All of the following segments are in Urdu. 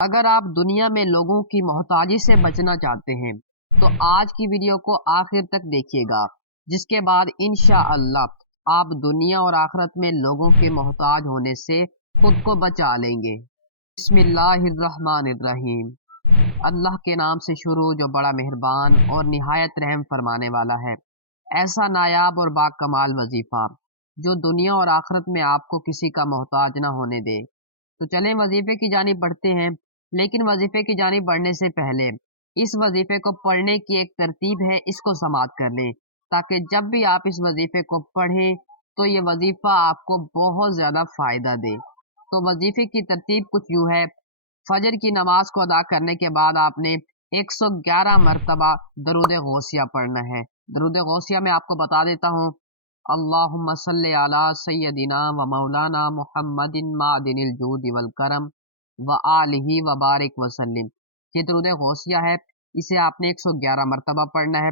اگر آپ دنیا میں لوگوں کی محتاجی سے بچنا چاہتے ہیں تو آج کی ویڈیو کو آخر تک دیکھیے گا، جس کے بعد انشاءاللہ آپ دنیا اور آخرت میں لوگوں کے محتاج ہونے سے خود کو بچا لیں گے۔ بسم اللہ الرحمن الرحیم۔ اللہ کے نام سے شروع جو بڑا مہربان اور نہایت رحم فرمانے والا ہے۔ ایسا نایاب اور باکمال وظیفہ جو دنیا اور آخرت میں آپ کو کسی کا محتاج نہ ہونے دے۔ تو چلیں وظیفے کی جانب بڑھتے ہیں، لیکن وظیفے کی جانب بڑھنے سے پہلے اس وظیفے کو پڑھنے کی ایک ترتیب ہے، اس کو سماعت کر لیں تاکہ جب بھی آپ اس وظیفے کو پڑھیں تو یہ وظیفہ آپ کو بہت زیادہ فائدہ دے۔ تو وظیفے کی ترتیب کچھ یوں ہے۔ فجر کی نماز کو ادا کرنے کے بعد آپ نے 111 مرتبہ درود غوثیہ پڑھنا ہے۔ درود غوثیہ میں آپ کو بتا دیتا ہوں: اللہم صلی علی سیدنا و مولانا محمد معدن الجود والکرم وآلہ وبارک وسلم۔ یہ درود غوثیہ ہے، اسے آپ نے 111 مرتبہ پڑھنا ہے۔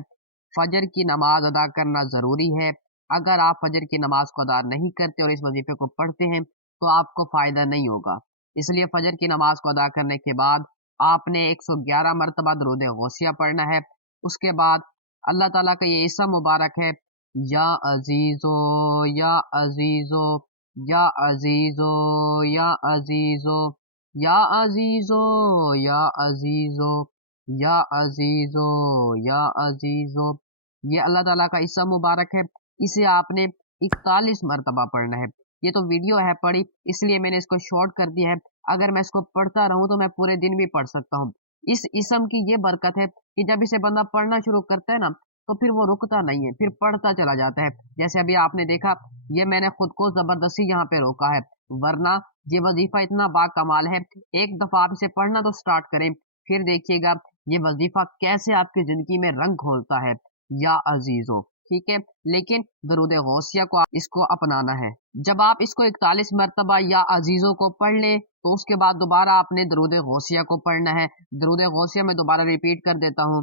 فجر کی نماز ادا کرنا ضروری ہے۔ اگر آپ فجر کی نماز کو ادا نہیں کرتے اور اس وظیفے کو پڑھتے ہیں تو آپ کو فائدہ نہیں ہوگا، اس لیے فجر کی نماز کو ادا کرنے کے بعد آپ نے 111 مرتبہ درود غوثیہ پڑھنا ہے۔ اس کے بعد اللہ تعالیٰ کا یہ اسم مبارک ہے، یا عزیزو یا عزیزو یا عزیزو یا عزیزو یا عزیزو یا عزیزو یا عزیزو یا عزیزو، یہ اللہ تعالیٰ کا اسم مبارک ہے، اسے آپ نے 41 مرتبہ پڑھنا ہے۔ یہ تو ویڈیو ہے پڑھی، اس لیے میں نے اس کو شارٹ کر دیا ہے، اگر میں اس کو پڑھتا رہوں تو میں پورے دن بھی پڑھ سکتا ہوں۔ اس اسم کی یہ برکت ہے کہ جب اسے بندہ پڑھنا شروع کرتا ہے نا تو پھر وہ رکتا نہیں ہے، پھر پڑھتا چلا جاتا ہے۔ جیسے ابھی آپ نے دیکھا، یہ میں نے خود کو زبردستی یہاں پہ روکا ہے، ورنہ یہ وظیفہ اتنا با کمال ہے۔ ایک دفعہ آپ اسے پڑھنا تو سٹارٹ کریں، پھر دیکھیے گا یہ وظیفہ کیسے آپ کی زندگی میں رنگ کھولتا ہے۔ یا عزیزو، ٹھیک ہے، لیکن درود غوثیہ کو اس کو اپنانا ہے۔ جب آپ اس کو 41 مرتبہ یا عزیزو کو پڑھ لیں تو اس کے بعد دوبارہ آپ نے درود غوثیہ کو پڑھنا ہے۔ درود غوثیہ میں دوبارہ ریپیٹ کر دیتا ہوں: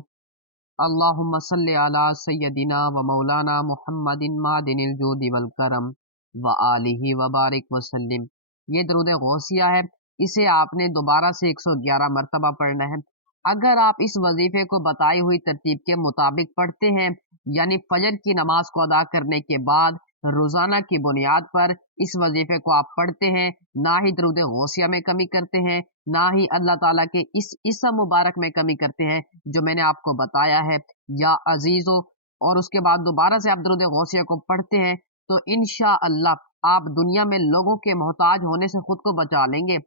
اللہم صلی علی سیدنا و مولانا محمد معدن الجود والکرم وآلہ وبارک وسلم۔ یہ درود غوثیہ ہے، اسے آپ نے دوبارہ سے 111 مرتبہ پڑھنا ہے۔ اگر آپ اس وظیفے کو بتائی ہوئی ترتیب کے مطابق پڑھتے ہیں، یعنی فجر کی نماز کو ادا کرنے کے بعد روزانہ کی بنیاد پر اس وظیفے کو آپ پڑھتے ہیں، نہ ہی درود غوثیہ میں کمی کرتے ہیں، نہ ہی اللہ تعالیٰ کے اس اسم مبارک میں کمی کرتے ہیں جو میں نے آپ کو بتایا ہے، یا عزیزو، اور اس کے بعد دوبارہ سے آپ درود غوثیہ کو پڑھتے ہیں، تو انشاءاللہ آپ دنیا میں لوگوں کے محتاج ہونے سے خود کو بچا لیں گے،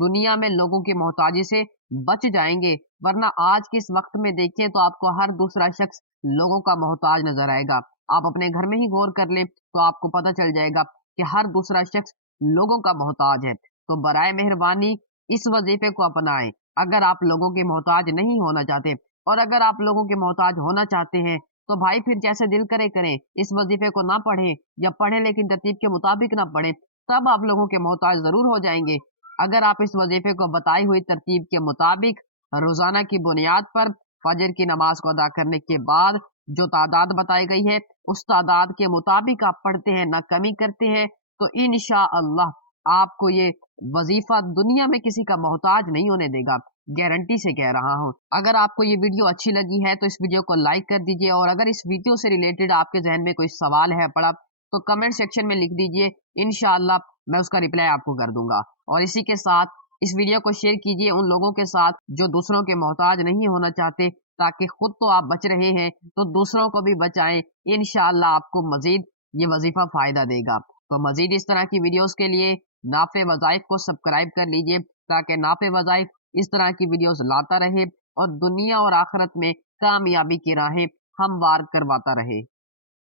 دنیا میں لوگوں کی محتاجی سے بچ جائیں گے۔ ورنہ آج کے اس وقت میں دیکھیں تو آپ کو ہر دوسرا شخص لوگوں کا محتاج نظر آئے گا۔ آپ اپنے گھر میں ہی غور کر لیں تو آپ کو پتہ چل جائے گا کہ ہر دوسرا شخص لوگوں کا محتاج ہے۔ تو برائے مہربانی اس وظیفے کو اپنائیں۔ اگر آپ لوگوں کے محتاج نہیں ہونا چاہتے اور اگر آپ لوگوں کے محتاج ہونا چاہتے ہیں تو بھائی پھر جیسے دل کرے کریں، اس وظیفے کو نہ پڑھیں، یا پڑھیں لیکن ترتیب کے مطابق نہ پڑھیں، تب آپ لوگوں کے محتاج ضرور ہو جائیں گے۔ اگر آپ اس وظیفے کو بتائی ہوئی ترتیب کے مطابق روزانہ کی بنیاد پر فجر کی نماز کو ادا کرنے کے بعد جو تعداد بتائی گئی ہے اس تعداد کے مطابق آپ پڑھتے ہیں، نہ کمی کرتے ہیں، تو انشاءاللہ آپ کو یہ وظیفہ دنیا میں کسی کا محتاج نہیں ہونے دے گا، گارنٹی سے کہہ رہا ہوں۔ اگر آپ کو یہ ویڈیو اچھی لگی ہے تو اس ویڈیو کو لائک کر دیجئے، اور اگر اس ویڈیو سے ریلیٹڈ آپ کے ذہن میں کوئی سوال ہے پڑا تو کمنٹ سیکشن میں لکھ دیجئے، انشاءاللہ میں اس کا رپلائی آپ کو کر دوں گا۔ اور اسی کے ساتھ اس ویڈیو کو شیئر کیجئے ان لوگوں کے ساتھ جو دوسروں کے محتاج نہیں ہونا چاہتے، تاکہ خود تو آپ بچ رہے ہیں تو دوسروں کو بھی بچائیں، انشاءاللہ آپ کو مزید یہ وظیفہ فائدہ دے گا۔ تو مزید اس طرح کی ویڈیوز کے لیے نافع وظائف کو سبسکرائب کر لیجئے تاکہ نافع وظائف اس طرح کی ویڈیوز لاتا رہے اور دنیا اور آخرت میں کامیابی کی راہیں ہموار کرواتا رہے۔